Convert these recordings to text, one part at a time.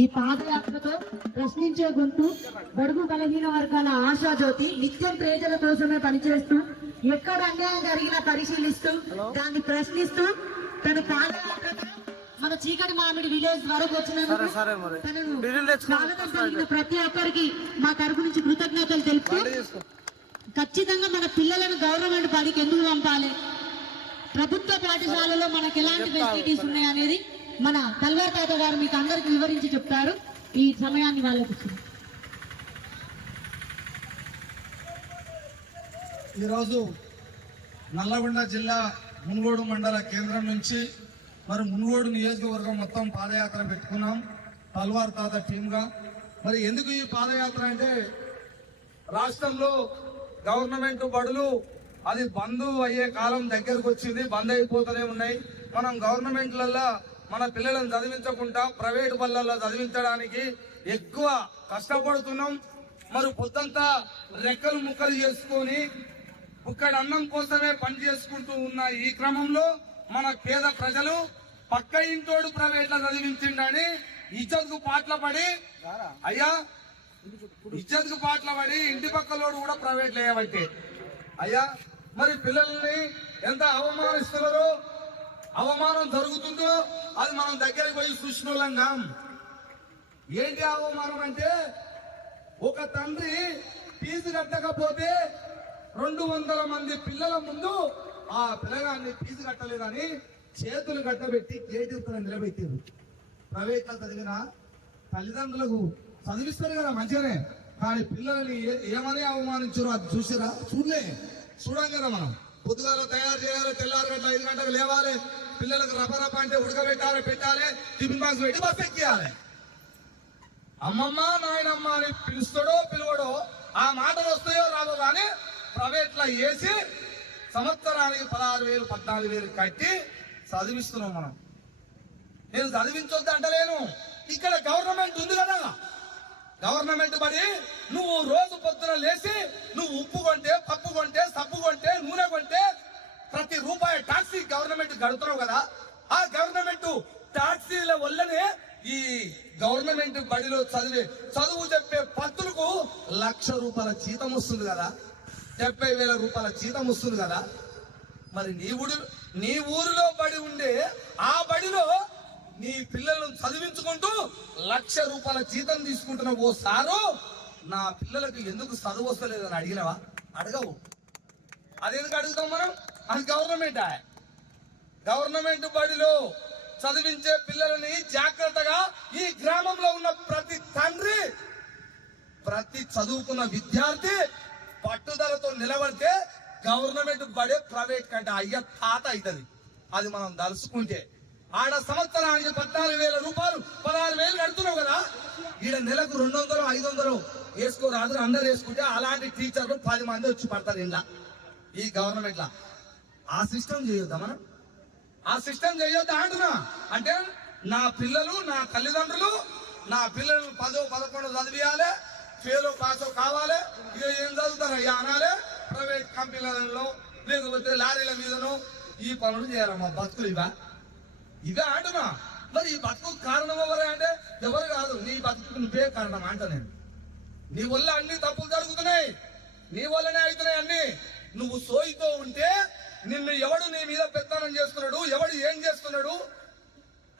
ఈ పాదయాత్రతో ప్రశ్నించే గొంతు, బడుగు బలహీన వర్గాల ఆశాజ్యోతి, నిత్యం ప్రజల కోసమే పనిచేస్తూ, ఎక్కడ అన్యాయం జరిగినా పరిశీలిస్తూ, దాన్ని ప్రశ్నిస్తూ, తన పాదయాత్రతో మన చీకటి మామిడి విలేజ్ వరకు వచ్చినందుకు స్వాగతం పలికిన ప్రతి ఒక్కరికి మా తరపు నుంచి కృతజ్ఞతలు తెలుపుతూ, ఖచ్చితంగా మన పిల్లలను గవర్నమెంట్ బడికి ఎందుకు పంపాలి, ప్రభుత్వ పాఠశాలలో మనకు ఎలాంటి ఫెసిలిటీస్ ఉన్నాయి అనేది మన తల్వార్ తాత గారు మీకు అందరికి వివరించి చెప్తారు. ఈ సమయాన్ని వాళ్ళకి ఈరోజు నల్లగొండ జిల్లా మునుగోడు మండల కేంద్రం నుంచి మరి మునుగోడు నియోజకవర్గం మొత్తం పాదయాత్ర పెట్టుకున్నాం తల్వార్ తాత టీమ్గా. మరి ఎందుకు ఈ పాదయాత్ర అంటే రాష్ట్రంలో గవర్నమెంట్ బడులు అది బంద్ అయ్యే కాలం దగ్గరకు వచ్చింది, బంద్ అయిపోతూనే ఉన్నాయి. మనం గవర్నమెంట్లల్లో మన పిల్లలను చదివించకుండా ప్రైవేట్ బళ్ళల్లో చదివించడానికి ఎక్కువ కష్టపడుతున్నాం. మరి పొద్దంతా రెక్కలు ముక్కలు చేసుకొని ఇక్కడ అన్నం కోసమే పని చేసుకుంటూ ఉన్న ఈ క్రమంలో మన పేద ప్రజలు పక్క ఇంటోడు ప్రైవేట్లో చదివించిండని ఇజ్జత్కు పాటలు పడి, అయ్యా ఇజ్జత్కు పాటలు పడి ఇంటి పక్కలోడు కూడా ప్రైవేట్లో వేయబట్టే అయ్యా మరి పిల్లల్ని ఎంత అవమానిస్తున్నారో, అవమానం జరుగుతుందో అది మనం దగ్గరికి పోయి చూసినోళ్ళంగా. ఏంటి అవమానం అంటే, ఒక తండ్రి ఫీజు కట్టకపోతే 200 మంది పిల్లల ముందు ఆ పిల్లగాన్ని ఫీజు కట్టలేదని చేతులు కట్టబెట్టి గేటు నిలబెట్టారు. ప్రైవేట్ లో చదివిన తల్లిదండ్రులకు చదివిస్తారు కదా మంచిగానే, కానీ పిల్లల్ని ఏమని అవమానించారో అది చూసిరా? చూడం కదా. మనం పొద్దుగాల తయారు చేయాలి, తెల్లారి గంటల 5 గంటలకు లేవాలి, పిల్లలకు రపరప అంటే ఉడకబెట్టాలి, పెట్టాలి, టిఫిన్ బాక్స్ పెట్టి బస్ ఎక్కియాలి. అమ్మమ్మ నాయనమ్మ అని పిలుస్తాడో పిలువడో ఆ మాటలు వస్తాయో రావో కానీ ప్రైవేట్ లో వేసి సంవత్సరానికి 16,000 14,000 కట్టి చదివిస్తున్నాం మనం. నేను చదివించొద్దు అంటలేను, ఇక్కడ గవర్నమెంట్ ఉంది కదా, గవర్నమెంట్ బడి నువ్వు రోజు పొద్దున లేచి నువ్వు ఉప్పు కొంటే, పప్పు కొంటే, సబ్బు కొంటే, నూనె కొంటే ప్రతి రూపాయి టాక్సీ గవర్నమెంట్ గడుతున్నావు కదా. ఆ గవర్నమెంట్ టాక్సీల వల్లనే ఈ గవర్నమెంట్ బడిలో చదువు చెప్పే పంతులకు ₹1,00,000 జీతం వస్తుంది కదా, 70,000 రూపాయల జీతం వస్తుంది కదా. మరి నీ ఊరిలో బడి ఉండే ఆ బడిలో నీ పిల్లలను చదివించుకుంటూ ₹1,00,000 జీతం తీసుకుంటున్న ఓ సారు నా పిల్లలకు ఎందుకు చదువు వస్తలేదని అడిగినవా? అడగవు. అదెందుకు అడుగుతాం మనం? అది గవర్నమెంట్ బడిలో చదివించే పిల్లలని జాగ్రత్తగా ఈ గ్రామంలో ఉన్న ప్రతి తండ్రి, ప్రతి చదువుకున్న విద్యార్థి పట్టుదలతో నిలబడితే గవర్నమెంట్ బడే ప్రైవేట్ కంటే అయ్య తాత అవుతుంది. అది మనం దలుచుకుంటే ఆడ సంవత్సరానికి 14,000 రూపాయలు 16,000 కడుతున్నావు కదా, ఈడ నెలకు 200 500 వేసుకోరాదు. అందరు వేసుకుంటే అలాంటి టీచర్లు 10 మంది వచ్చి పడతారు ఇలా ఈ గవర్నమెంట్ లా. ఆ సిస్టమ్ చేయొద్దా మనం? ఆ సిస్టమ్ చేయొద్దా అంటున్నా. అంటే నా పిల్లలు, నా తల్లిదండ్రులు నా పిల్లలు 10వ 11వ చదివియాలి, ఫెయిల్ పాస్ కావాలి. ఇక ఏం చదువుతారు అయ్యా అనాలి, ప్రైవేట్ కంపెనీలలో లేకపోతే లారీల మీదనో ఈ పనులు చేయాలమ్మా. బతుకులు ఇవే అంటున్నా. మరి ఈ బతుకు కారణం ఎవరే అంటే ఎవరు కాదు, నీ బతుకు నువ్వే కారణం అంట. నేను నీ వల్ల అన్ని తప్పులు జరుగుతున్నాయి, నీ వల్లనే అవుతున్నాయి అన్ని. నువ్వు సోయితో ఉంటే నిన్ను ఎవడు నీ మీద పెత్తనం చేస్తున్నాడు, ఎవడు ఏం చేస్తున్నాడు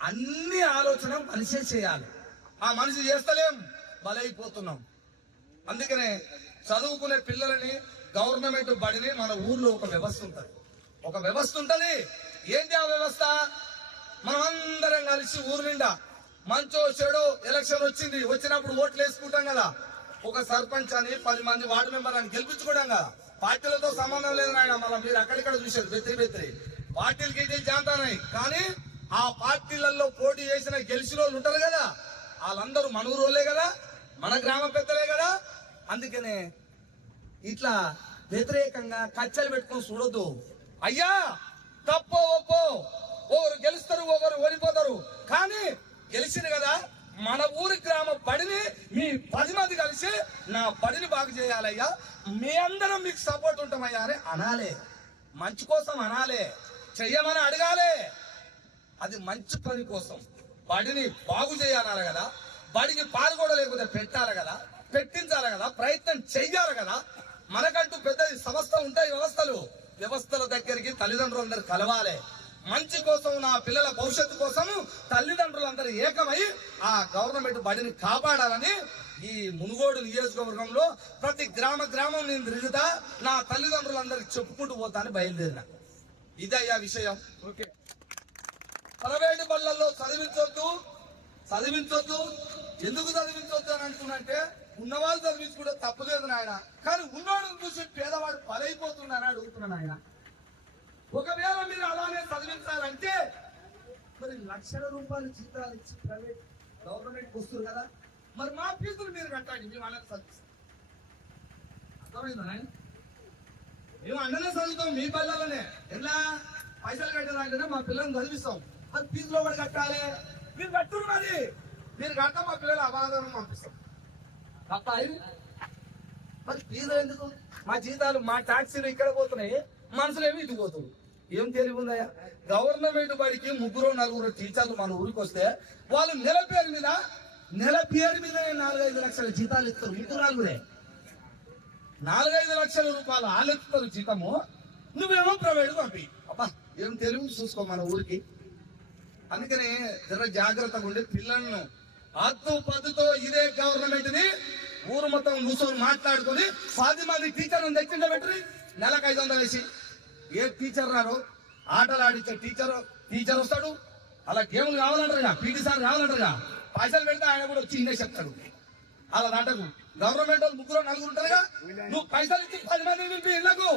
అన్ని ఆలోచన మనిషే చేయాలి. ఆ మనిషి చేస్తలేం, బలైపోతున్నాం. అందుకనే చదువుకునే పిల్లలని గవర్నమెంట్ బడిని మన ఊర్లో ఒక వ్యవస్థ ఉంటది. ఏంటి ఆ వ్యవస్థ? మనం అందరం కలిసి ఊరు నిండా మంచో చెడో ఎలక్షన్ వచ్చినప్పుడు ఓట్లు వేసుకుంటాం కదా. ఒక సర్పంచ్ అని 10 మంది వార్డు మెంబర్ అని గెలిపించుకోవడం కదా. పార్టీలతో సంబంధం లేదు నాయన. మళ్ళీ మీరు అక్కడిక్కడ చూసారు బెత్తిరి పార్టీలు గెలిచి జాంతానాయి. కానీ ఆ పార్టీలలో పోటీ చేసిన గెలిచిన వాళ్ళు ఉంటారు కదా, వాళ్ళందరూ మన ఊరోళ్ళే కదా, మన గ్రామ పెద్దలే కదా. అందుకనే ఇట్లా వ్యతిరేకంగా కచ్చలు పెట్టుకొని చూడొద్దు. అయ్యా తప్పో ఒప్పో, ఒకరు గెలుస్తారు ఒకరు ఓడిపోతారు, కానీ గెలిచింది కదా మన ఊరి గ్రామ బడిని మీ 10 మంది కలిసి నా బడిని బాగు చేయాలయ్యా, మీ అందరం మీకు సపోర్ట్ ఉంటామయ్యా అని అనాలే. మంచి కోసం అనాలే, చెయ్యమని అడగాలే. అది మంచి పని కోసం బడిని బాగు చేయాలన్నారు కదా. బడికి పాలు కూడా లేకపోతే పెట్టాలి కదా, పెట్టించాలి కదా, ప్రయత్నం చెయ్యాలి కదా. మనకంటూ పెద్ద సంస్థ ఉంటాయి, వ్యవస్థల దగ్గరికి తల్లిదండ్రులందరూ కలవాలి. మంచి కోసం, నా పిల్లల భవిష్యత్తు కోసం తల్లిదండ్రులందరూ ఏకమై ఆ గవర్నమెంట్ బడిని కాపాడాలని ఈ మునుగోడు నియోజకవర్గంలో ప్రతి గ్రామం నేను తిరుగుతా, నా తల్లిదండ్రులందరికి చెప్పుకుంటూ పోతాను బయలుదేరిన. ఇదయ్యా విషయం. ఓకే. ప్రైవేటు బళ్ళల్లో చదివించొద్దు ఎందుకు చదివించొద్దు అని అంటున్నంటే, ఉన్నవాళ్ళు చదివించుకుంటే తప్పులేదు నాయన, కానీ ఉన్నవాడు చూసి పేదవాడు బలైపోతున్నాడని అడుగుతున్నాను ఆయన. ఒకవేళ మీరు అలానే చదివించాలంటే మరి లక్షల రూపాయలు జీతాలు ఇచ్చి ప్రైవేట్ గవర్నమెంట్ వస్తుంది కదా, మరి మా ఫీజులు మీరు కట్టండి, మేము అన్నది చదివిస్తాం. అర్థమైందా నాయన? మేము అన్ననే చదువుతాం మీ పిల్లలనే. ఎలా పైసలు కట్టాలంటేనే మా పిల్లల్ని చదివిస్తాం. మరి ఫీజులో కూడా కట్టాలి, మీరు కట్టురు, మీరు కట్టా మా పిల్లలు అబాధనం పంపిస్తాం తప్ప. మరి ఫీజు ఎందుకు? మా జీతాలు, మా ట్యాక్సీలు ఇక్కడ పోతున్నాయి, మనసులు ఏమి ఇటు పోతుంది. ఏం తెలివి ఉందయ్యా? గవర్నమెంట్ బడికి 3-4 టీచర్లు మన ఊరికి వస్తే వాళ్ళు నెల పేరు మీద 4-5 లక్షల జీతాలు ఇస్తారు. 4-5 లక్షల రూపాయలు ఆలోచిస్తారు జీతము, నువ్వేమో ప్రైవేట్ పంపి. అబ్బా ఏం తెలివి చూసుకో మన ఊరికి. అందుకనే జర జాగ్రత్తగా ఉండి పిల్లలను ఆత్మ పద్ధతితో ఇదే గవర్నమెంట్ ని ఊరు మొత్తం కూర్చొని మాట్లాడుకొని 10 మంది టీచర్లను తెచ్చిండ పెట్టి నెలకు 500 వేసి, ఏ టీచర్ రారు, ఆటలు ఆడించే టీచర్ వస్తాడు. అలా గేమ్లు కావాలంటారుగా, పీటీ సార్ కావాలంటారుగా, పైసలు పెడితే ఆయన కూడా వచ్చి ఇండే చెప్తాడు. అలా నాటకు గవర్నమెంట్ వాళ్ళు 3-4 ఉంటారుగా, నువ్వు పైసలు ఇచ్చి 10 మంది నింపి ఇళ్లకు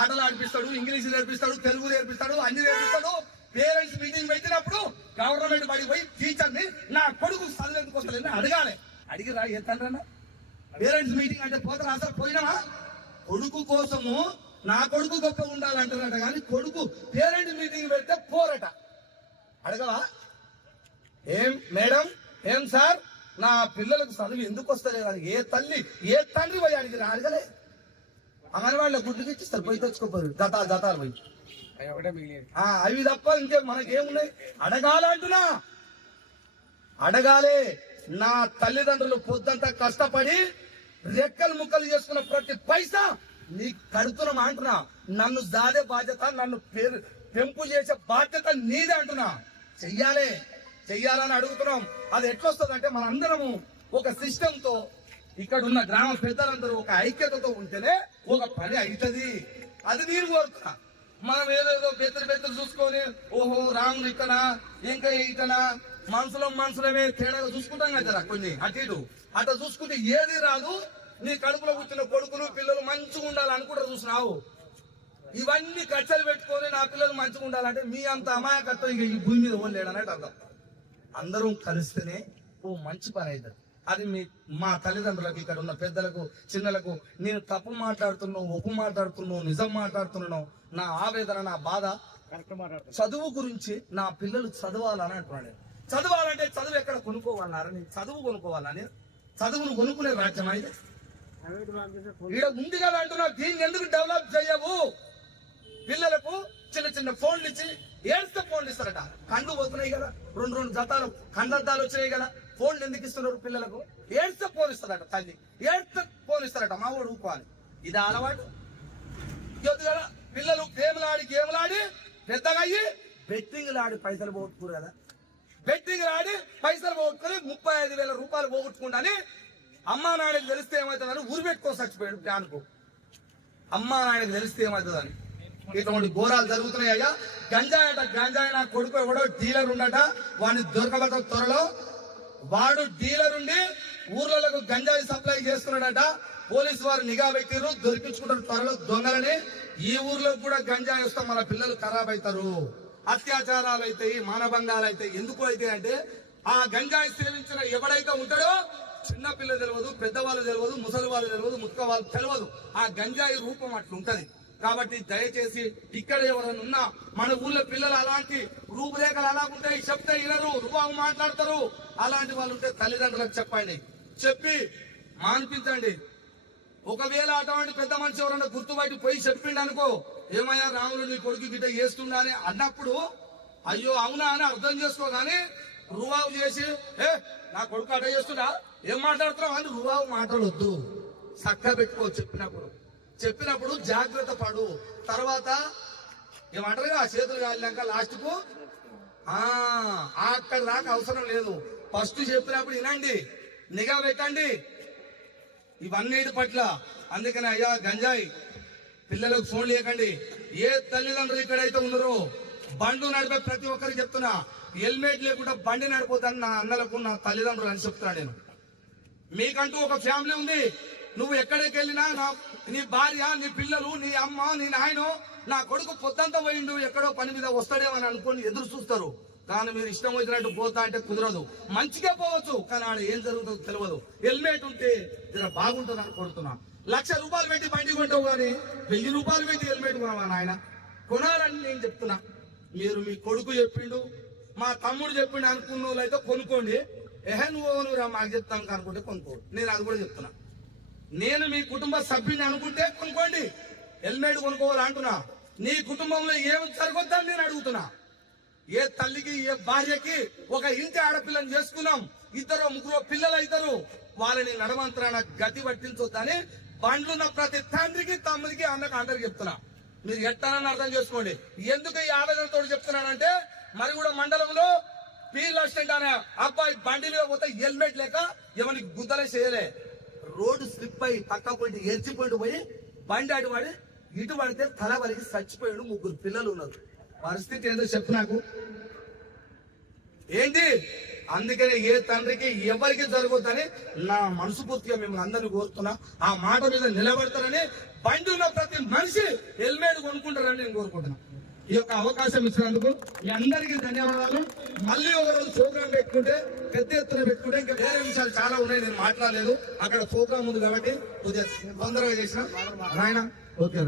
ఆటలు ఆడిపిస్తాడు, ఇంగ్లీష్ నేర్పిస్తాడు, తెలుగు నేర్పిస్తాడు, అన్ని నేర్పిస్తాడు. పేరెంట్స్ మీటింగ్ పెట్టినప్పుడు గవర్నమెంట్ బడికి పోయి టీచర్ని నా కొడుకు చదివేందుకు వస్తలేని అడగాలి. అడిగిరా ఎత్తన్నా పేరెంట్స్ మీటింగ్ అంటే పోతారా? అసలు పోయినామా? కొడుకు కోసము నా కొడుకు గొప్ప ఉండాలంటారట, కానీ కొడుకు పేరెంట్ మీటింగ్ పెడితే పోరట. అడగవా? ఏం మేడం, ఏం సార్, నా పిల్లలకు చదువు ఎందుకు వస్తలేదు అని ఏ తండ్రి పోయి అడిగిరా? అడగలే. అంగన్వాడిలో గుడ్డుకి ఇచ్చిస్తారు, పోయి తెచ్చుకోపోరు జతాలు పోయి. అవి తప్ప ఇంకే మనకేమున్నాయి? అడగాలంటున్నా, అడగాలి. నా తల్లిదండ్రులు పొద్దంతా కష్టపడి రెక్కలు ముక్కలు చేసుకున్న ప్రతి పైసా నీకు కడుతున్నామా అంటున్నా. నన్ను దాదే బాధ్యత, నన్ను పెంపు చేసే బాధ్యత నీదే అంటున్నా. చెయ్యాలని అడుగుతున్నాం. అది ఎట్లొస్తుంది అంటే మనందరము ఒక సిస్టమ్ తో, ఇక్కడ ఉన్న గ్రామ పెద్దలందరూ ఒక ఐక్యతతో ఉంటేనే ఒక పని అవుతుంది. అది నేను కోరుతున్నా. మనం ఏదేదో బెత్తరు చూసుకొని ఓహో రాములు ఇక్కడా ఇంకా ఇక్కడా మనసులమే తేడాగా చూసుకుంటాం కదా, కొన్ని అటు అట్లా చూసుకుంటే ఏది రాదు. నీ కడుపులో కూర్చున్న కొడుకులు పిల్లలు మంచిగా ఉండాలనుకుంటారు చూసినావు. ఇవన్నీ ఖర్చులు పెట్టుకొని నా పిల్లలు మంచిగా ఉండాలంటే మీ అంత అమాయకత్వం ఇక ఈ భూమి మీద లేడనేది అర్థం. అందరూ కలిస్తేనే ఓ మంచి పని అవుతుంది. అది మా తల్లిదండ్రులకు, ఇక్కడ ఉన్న పెద్దలకు, చిన్నలకు నేను తప్పు మాట్లాడుతున్నావు, ఒప్పు మాట్లాడుతున్నావు, నిజం మాట్లాడుతున్నావు, నా ఆవేదన, నా బాధ. చదువు గురించి నా పిల్లలు చదవాలని అంటున్నాడు. చదవాలంటే చదువు ఎక్కడ కొనుక్కోవాలన్నారు? నేను చదువు కొనుక్కోవాలని, చదువును కొనుక్కునే రాజ్యం అయితే ఇక్కడ ఉంది కదా అంటున్నా. దీన్ని ఎందుకు డెవలప్ చేయవు? పిల్లలకు చిన్న ఫోన్లు ఇచ్చి ఏడ్స్తే ఫోన్లు ఇస్తారట. కళ్ళు పోతున్నాయి కదా, 2 జతాలు కండద్దాలు వచ్చినాయి కదా, ఫోన్లు ఎందుకు ఇస్తున్నారు పిల్లలకు? ఏడ్స్తే ఫోన్ ఇస్తారట తల్లి, ఏడ్స్తే ఫోన్ ఇస్తారట. మా వాడు ఊపుకోవాలి. ఇది అలవాటు కదా. పిల్లలు గేమ్లాడి పెద్దగా అయ్యి బెట్టింగ్లు ఆడి పైసలు పోగొట్టుకురు కదా. బెట్టింగ్లు ఆడి పైసలు పోగొట్టుకుని 35,000 రూపాయలు పోగొట్టుకుంటాని అమ్మా నాయనకి తెలిస్తే ఏమవుతుందని ఊరు పెట్టుకొని చచ్చిపోయాడు ప్లాన్కు. అమ్మా నాయనకి తెలిస్తే ఏమవుతుందని ఇటువంటి ఘోరాలు జరుగుతున్నాయ్యా. గంజాయి నా కొడుకు ఎవడో డీలర్ ఉండట, వాడిని దొరకబడ్డ త్వరలో. వాడు డీలర్ ఉండి ఊర్లకు గంజాయి సప్లై చేస్తున్నాడట. పోలీసు వారు నిఘా పెట్టిరు, దొరికించుకుంటారు త్వరలో దొంగలని. ఈ ఊర్లో కూడా గంజాయి వస్తాం, మన పిల్లలు ఖరాబ్ అవుతారు, అత్యాచారాలు అవుతాయి, మానభంగాలు అవుతాయి. ఎందుకు అయితే అంటే ఆ గంజాయి సేవించిన ఎవడైతే ఉంటాడో చిన్న పిల్లలు తెలియదు, పెద్దవాళ్ళు తెలియదు, ముసలి వాళ్ళు తెలియదు, ముక్క వాళ్ళు తెలియదు. ఆ గంజాయి రూపం అట్లుంటది. కాబట్టి దయచేసి ఇక్కడ ఎవరైనా ఉన్నా మన ఊళ్ళో పిల్లలు అలాంటి రూపురేఖలు అలాగుంటాయి, చెప్తే వినరు, రూపావు మాట్లాడతారు, అలాంటి వాళ్ళు ఉంటే తల్లిదండ్రులకు చెప్పండి, చెప్పి మాన్పించండి. ఒకవేళ అటువంటి పెద్ద మనిషి ఎవరన్నా గుర్తుపట్టి పోయి చెప్పిండు అనుకో, ఏమయ్యా రాములు నీ కొడుకు గిట్ట చేస్తుండా అని అన్నప్పుడు అయ్యో అవునా అని అర్థం చేసుకో. కానీ రువావు చేసి నా కొడుకు అడ్డ చేస్తున్నా ఏం మాట్లాడుతున్నావు అని రువావు మాట్లాడొద్దు. చక్కగా పెట్టుకో. చెప్పినప్పుడు జాగ్రత్త పడు. తర్వాత ఏమంటారుగా చేతులు కాలినాక లాస్ట్ కు అక్కడ దాకా అవసరం లేదు. ఫస్ట్ చెప్పినప్పుడు వినండి, నిఘా పెట్టండి ఇవన్నిటి పట్ల. అందుకని అయ్యా గంజాయి పిల్లలకు ఫోన్ లేకండి. ఏ తల్లిదండ్రులు ఇక్కడైతే ఉన్నారో బండ్లు నడిపే ప్రతి ఒక్కరికి చెప్తున్నా, హెల్మెట్ లేకుండా బండి నడిపోతాను నా అన్నలకు నా తల్లిదండ్రులు అని చెప్తున్నా నేను. మీకంటూ ఒక ఫ్యామిలీ ఉంది. నువ్వు ఎక్కడికి వెళ్ళినా నీ భార్య, నీ పిల్లలు, నీ అమ్మ, నీ నాయన, నా కొడుకు పొద్దంతా పోయిండు ఎక్కడో పని మీద వస్తాడేమని అనుకొని ఎదురు చూస్తారు. కానీ మీరు ఇష్టం వచ్చినట్టు పోతా అంటే కుదరదు. మంచిగా పోవచ్చు, కానీ ఆడ ఏం జరుగుతుందో తెలియదు. హెల్మెట్ ఉంటే జర బాగుంటుంది అని కొడుతున్నా. 1,00,000 రూపాయలు పెట్టి బండి కొంటావు కానీ 1000 రూపాయలు పెట్టి హెల్మెట్ కొనవా నాయన? కొనాలని నేను చెప్తున్నా. మీరు మీ కొడుకు చెప్పిండు, మా తమ్ముడు చెప్పిండు అనుకున్న వాళ్ళు అయితే కొనుక్కోండి. నువ్వు మాకు చెప్తాను అనుకుంటే కొనుక్కోండి. నేను అది కూడా చెప్తున్నా. నేను మీ కుటుంబ సభ్యుని అనుకుంటే కొనుక్కోండి, హెల్మెట్ కొనుక్కోవాలంటున్నా. నీ కుటుంబంలో ఏమి జరగొద్దని నేను అడుగుతున్నా. ఏ తల్లికి, ఏ భార్యకి ఒక ఇంటి ఆడపిల్లని చేసుకున్నాం, 2 3 పిల్లలు అవుతారు, వాళ్ళని నడమంత్రాన గతి పట్టించొద్దని బండ్లున్న ప్రతి తండ్రికి, తమ్ముడికి, అన్నకు అందరికి చెప్తున్నా. మీరు ఎట్టానని అర్థం చేసుకోండి. ఎందుకు ఈ ఆవేదనతో చెప్తున్నానంటే, మరి కూడా మండలంలో ఫీల్డ్ అసిస్టెంట్ అనే అబ్బాయి బండి మీద పోతే హెల్మెట్ లేక ఎవరికి గుద్దలే చేయలే, రోడ్డు స్లిప్ అయి పక్క పోయి ఎర్చిపోయి పోయి బండి అటు పడి ఇటు పడితే తల వలికి చచ్చిపోయాడు. 3 పిల్లలు ఉన్నారు. పరిస్థితి ఏంటో చెప్పు నాకు ఏంటి? అందుకనే ఏ తండ్రికి ఎవరికి జరగొద్దని నా మనస్ఫూర్తిగా మిమ్మల్ని అందరినీ కోరుతున్నా. ఆ మాట మీద నిలబడతారని, బండి ఉన్న ప్రతి మనిషి హెల్మెట్ కొనుక్కుంటారని నేను కోరుకుంటున్నా. ఈ యొక్క అవకాశం ఇచ్చినందుకు మీ అందరికీ ధన్యవాదాలు. మళ్ళీ ఒక రోజు ప్రోగ్రాం పెట్టుకుంటే, పెద్ద ఎత్తున పెట్టుకుంటే ఇంకా వేరే విషయాలు చాలా ఉన్నాయి, నేను మాట్లాడలేదు. అక్కడ ప్రోగ్రాం ఉంది కాబట్టి కొద్దిగా తొందరగా చేసిన నాయన. ఓకే.